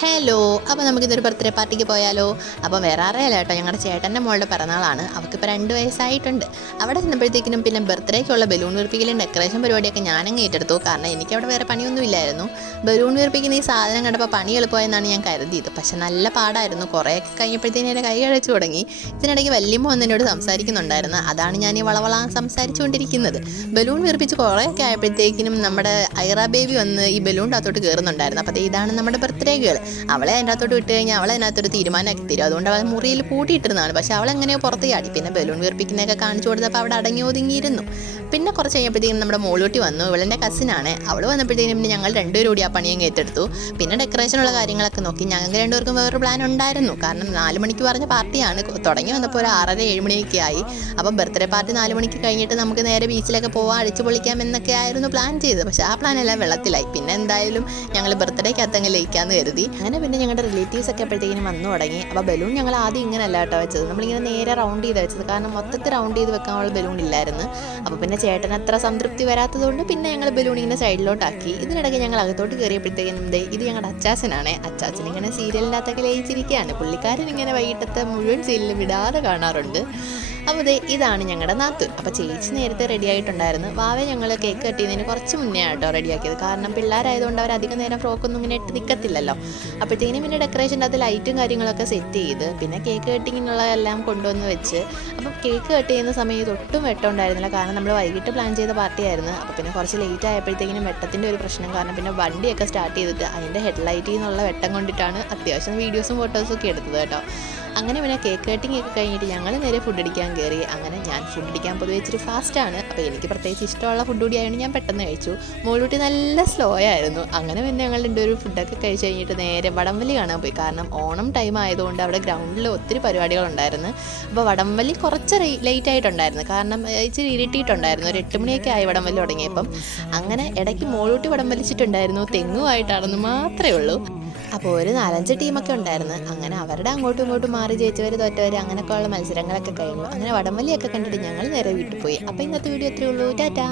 Hello, അപ്പോൾ നമുക്കിതൊരു birthday പാർട്ടിക്ക് പോയാലോ? അപ്പോൾ വേറെ അറിയാലോ കേട്ടോ, ഞങ്ങളുടെ ചേട്ടൻ്റെ മോളുടെ പിറന്നാളാണ്. അവൾക്കിപ്പോൾ 2 വയസ്സായിട്ടുണ്ട്. അവിടെ ചെന്നപ്പോഴത്തേക്കിനും പിന്നെ ബർത്ത്ഡേക്കുള്ള ബലൂൺ വീർപ്പിക്കലും ഡെക്കറേഷൻ പരിപാടിയൊക്കെ ഞാനങ്ങ് ഏറ്റെടുത്തു. കാരണം എനിക്കവിടെ വേറെ പണിയൊന്നും ഇല്ലായിരുന്നു. ബലൂൺ വീർപ്പിക്കുന്ന ഈ സാധനം കണ്ടപ്പോൾ പണി എളുപ്പമായെന്നാണ് ഞാൻ കരുതിയത്. പക്ഷെ നല്ല പാടായിരുന്നു. കുറേയൊക്കെ കഴിഞ്ഞപ്പോഴത്തേനും എൻ്റെ കൈ കഴിച്ചു തുടങ്ങി. ഇതിനിടയ്ക്ക് വല്യമ്മ ഒന്ന് എന്നോട് സംസാരിക്കുന്നുണ്ടായിരുന്നു. അതാണ് ഞാൻ ഈ വളവള സംസാരിച്ചുകൊണ്ടിരിക്കുന്നത്. ബലൂൺ വീർപ്പിച്ച് കുറേയൊക്കെ ആയപ്പോഴത്തേക്കിനും നമ്മുടെ ഐറ ബേബി വന്ന് ഈ ബലൂണിൻ്റെ അകത്തോട്ട് കയറുന്നുണ്ടായിരുന്നു. അപ്പോൾ ഇതാണ് നമ്മുടെ ബർത്ത്ഡേ ഗേൾ. അവളെ അതിൻ്റെ അകത്തോട്ട് വിട്ട് കഴിഞ്ഞാൽ അവളെ അതിനകത്തൊരു തീരുമാനമാക്കി തരും. അതുകൊണ്ട് അവൾ മുറിയിൽ പൂട്ടിയിട്ടിരുന്നതാണ്. പക്ഷെ അവളെങ്ങനെയോ പുറത്ത് ചാടി. പിന്നെ ബലൂൺ വീർപ്പിക്കുന്നതൊക്കെ കാണിച്ചു കൊടുത്തപ്പോൾ അവിടെ അടങ്ങി ഒതുങ്ങിയിരുന്നു. പിന്നെ കുറച്ച് കഴിഞ്ഞപ്പോഴത്തേക്കും നമ്മുടെ മോളൂട്ടി വന്നു. ഇവളെൻ്റെ കസിനാണ്. അവൾ വന്നപ്പോഴത്തേക്കും പിന്നെ ഞങ്ങൾ രണ്ടുപേരും കൂടി ആ പണിയും ഏറ്റെടുത്തു. പിന്നെ ഡെക്കറേഷനുള്ള കാര്യങ്ങളൊക്കെ നോക്കി. ഞങ്ങൾക്ക് രണ്ടുപേർക്കും വേറൊരു പ്ലാൻ ഉണ്ടായിരുന്നു. കാരണം 4 മണിക്ക് പറഞ്ഞ പാർട്ടിയാണ്. തുടങ്ങി വന്നപ്പോൾ ഒരു 6:30-7 മണിയൊക്കെ ആയി. അപ്പം ബർത്ത്ഡേ പാർട്ടി 4 മണിക്ക് കഴിഞ്ഞിട്ട് നമുക്ക് നേരെ ബീച്ചിലൊക്കെ പോവാം, അടിച്ചു പൊളിക്കാം എന്നൊക്കെ ആയിരുന്നു പ്ലാൻ ചെയ്തത്. പക്ഷേ ആ പ്ലാനെല്ലാം വെള്ളത്തിലായി. പിന്നെ എന്തായാലും ഞങ്ങൾ ബർത്ത്ഡേക്കകത്തങ്ങ് ലയിക്കാമെന്ന് കരുതി. അങ്ങനെ പിന്നെ ഞങ്ങളുടെ റിലേറ്റീവ്സ് ഒക്കെ അപ്പോഴത്തേക്കും വന്നു തുടങ്ങി. അപ്പോൾ ബലൂൺ ഞങ്ങൾ ആദ്യം ഇങ്ങനെ അല്ല കേട്ടോ വെച്ചത്. നമ്മളിങ്ങനെ നേരെ റൗണ്ട് ചെയ്ത് വെച്ചത്. കാരണം മൊത്തത്തിൽ റൗണ്ട് ചെയ്ത് വെക്കാനുള്ള ബലൂൺ ഇല്ലായിരുന്നു. അപ്പോൾ പിന്നെ ചേട്ടൻ അത്ര സംതൃപ്തി വരാത്തതുകൊണ്ട് പിന്നെ ഞങ്ങൾ ബലൂൺ ഇങ്ങനെ സൈഡിലോട്ടാക്കി. ഇതിനിടയ്ക്ക് ഞങ്ങൾ അകത്തോട്ട് കയറിയപ്പോഴത്തേക്കും ഇത് ഞങ്ങളുടെ അച്ചാച്ചനാണ്. അച്ചാച്ചൻ ഇങ്ങനെ സീരിയലിൻ്റെ അകത്തൊക്കെ ലയിച്ചിരിക്കുകയാണ്. പുള്ളിക്കാരൻ ഇങ്ങനെ വൈകിട്ടത്തെ മുഴുവൻ സീരിയലും വിടാതെ കാണാറുണ്ട്. അപ്പോൾ ഇതാണ് ഞങ്ങളുടെ നാത്തൂൻ. അപ്പോൾ ചേച്ചി നേരത്തെ റെഡി ആയിട്ടുണ്ടായിരുന്നു. വാവെ ഞങ്ങൾ കേക്ക് കട്ട് ചെയ്യുന്നതിന് കുറച്ച് മുന്നേ ആട്ടോ റെഡിയാക്കിയത്. കാരണം പിള്ളേരായതുകൊണ്ട് അവർ അധികം നേരം ഫ്രോക്കൊന്നും ഇങ്ങനെ ഇട്ട് നിൽക്കത്തില്ലല്ലോ. അപ്പോഴത്തേനും പിന്നെ ഡെക്കറേഷൻ്റെ അകത്ത് ലൈറ്റും കാര്യങ്ങളൊക്കെ സെറ്റ് ചെയ്ത് പിന്നെ കേക്ക് കട്ടിങ്ങിനുള്ള എല്ലാം കൊണ്ടുവന്ന് വെച്ച്. അപ്പം കേക്ക് കട്ട് ചെയ്യുന്ന സമയത്ത് ഒട്ടും വെട്ടം ഉണ്ടായിരുന്നില്ല. കാരണം നമ്മൾ വൈകിട്ട് പ്ലാൻ ചെയ്ത പാർട്ടിയായിരുന്നു. അപ്പോൾ പിന്നെ കുറച്ച് ലേറ്റ് ആയപ്പോഴത്തേക്കിനും വെട്ടത്തിൻ്റെ ഒരു പ്രശ്നം കാരണം പിന്നെ വണ്ടിയൊക്കെ സ്റ്റാർട്ട് ചെയ്തിട്ട് അതിൻ്റെ ഹെഡ്ലൈറ്റിൽ നിന്നുള്ള വെട്ടം കൊണ്ടിട്ടാണ് അത്യാവശ്യം വീഡിയോസും ഫോട്ടോസും ഒക്കെ എടുത്തത് കേട്ടോ. അങ്ങനെ പിന്നെ കേക്ക് കട്ടിങ് ഒക്കെ കഴിഞ്ഞിട്ട് ഞങ്ങൾ നേരെ ഫുഡ് അടിക്കാൻ കയറി. അങ്ങനെ ഞാൻ ഫുഡ് അടിക്കാൻ പൊതുവെ ഇച്ചിരി ഫാസ്റ്റാണ്. അപ്പോൾ എനിക്ക് പ്രത്യേകിച്ച് ഇഷ്ടമുള്ള ഫുഡ് കൂടി ആയതുകൊണ്ട് ഞാൻ പെട്ടെന്ന് കഴിച്ചു. മോളൂട്ടി നല്ല സ്ലോ ആയിരുന്നു. അങ്ങനെ പിന്നെ ഞങ്ങൾ രണ്ടുപേരും ഫുഡൊക്കെ കഴിച്ച് കഴിഞ്ഞിട്ട് നേരെ വടംവലി കാണാൻ പോയി. കാരണം ഓണം ടൈം ആയതുകൊണ്ട് അവിടെ ഗ്രൗണ്ടിൽ ഒത്തിരി പരിപാടികളുണ്ടായിരുന്നു. അപ്പോൾ വടംവലി കുറച്ച് ലേറ്റ് ആയിട്ടുണ്ടായിരുന്നു. കാരണം ഇച്ചിരി ഇരുട്ടിയിട്ടുണ്ടായിരുന്നു. ഒരു 8 മണിയൊക്കെ ആയി വടംവലി തുടങ്ങിയപ്പം. അങ്ങനെ ഇടയ്ക്ക് മോളൂട്ടി വടം വലിച്ചിട്ടുണ്ടായിരുന്നു. തെങ്ങുമായിട്ടാണെന്ന് മാത്രമേ ഉള്ളൂ. അപ്പോൾ ഒരു 4-5 ടീമൊക്കെ ഉണ്ടായിരുന്നു. അങ്ങനെ അവരുടെ അങ്ങോട്ടും ഇങ്ങോട്ടും മാറി ജയിച്ചവർ തോറ്റവർ അങ്ങനെയൊക്കെയുള്ള മത്സരങ്ങളൊക്കെ കഴിഞ്ഞു. അങ്ങനെ വടംവലിയൊക്കെ കണ്ടിട്ട് ഞങ്ങൾ നേരെ വീട്ടിൽ പോയി. അപ്പോൾ ഇന്നത്തെ വീഡിയോ അത്രയേ ഉള്ളൂ. ടാറ്റാ.